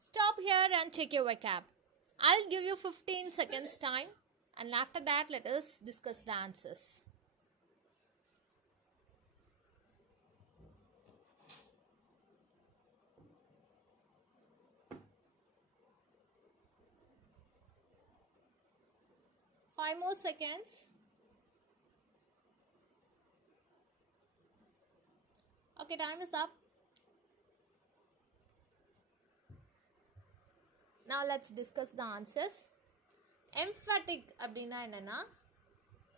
Stop here and check your vocab. I'll give you 15 seconds time and after that let us discuss the answers. Five more seconds. Okay, time is up. Now let's discuss the answers. Emphatic அப்படினா என்னன்னா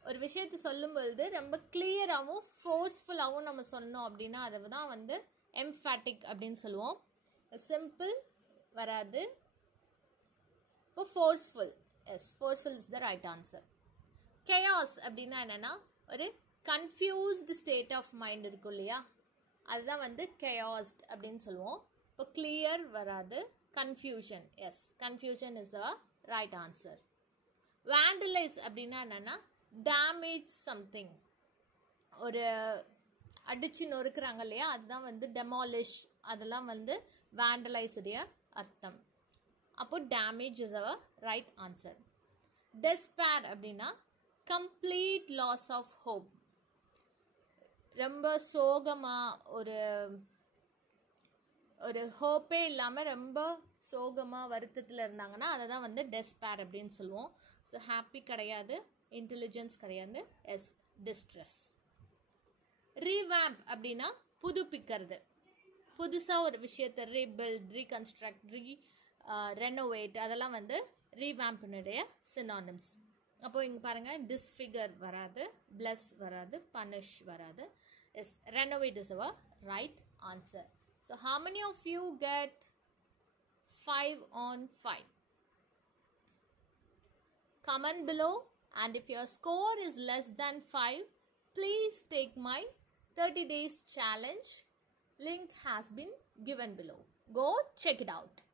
ஒரு விஷயத்தை சொல்லும்போது ரொம்ப கிளியராகவும் ஃபோர்ஸ்ஃபுல்லாகவும் நம்ம சொன்னோம் அப்படின்னா அதை தான் வந்து எம்ஃபேட்டிக் அப்படின்னு சொல்லுவோம். சிம்பிள் வராது. இப்போ forceful. Yes, forceful is the right answer. Chaos அப்படின்னா என்னென்னா ஒரு கன்ஃபியூஸ்டு ஸ்டேட் ஆஃப் மைண்ட் இருக்கும் இல்லையா, அதுதான் வந்து கேயாஸ்ட் அப்படின்னு சொல்லுவோம். இப்போ கிளியர் வராது. Confusion. Yes, confusion is a right answer. Vandalise அப்படின்னா என்னென்னா டேமேஜ் சம்திங், ஒரு அடித்து நொறுக்குறாங்க இல்லையா, அதுதான் வந்து டெமாலிஷ், அதெல்லாம் வந்து வேண்டலைஸ் உடைய அர்த்தம். அப்போ damage is our right answer. Despair அப்படின்னா கம்ப்ளீட் லாஸ் ஆஃப் ஹோப், ரொம்ப சோகமாக ஒரு ஹோப்பே இல்லாமல் ரொம்ப சோகமாக வருத்தத்தில் இருந்தாங்கன்னா அதை தான் வந்து டெஸ்பேர் அப்படின்னு சொல்லுவோம். ஸோ ஹாப்பி கிடையாது, இன்டெலிஜென்ஸ் கிடையாது. Yes, distress. ரீவேம்ப் அப்படின்னா புதுப்பிக்கிறது, புதுசாக ஒரு விஷயத்தை ரீபில்ட், ரீகன்ஸ்ட்ரக்ட், ரெனோவேட், அதெல்லாம் வந்து ரீவேம்ப்னுடைய சினானிம்ஸ். அப்போது இங்கே பாருங்கள், டிஸ்ஃபிகர் வராது, பிளஸ் வராது, பனிஷ் வராது. Yes, renovate is our right answer. So how many of you get 5 on 5? Comment below, and if your score is less than 5, please take my 30 days challenge. Link has been given below. Go check it out.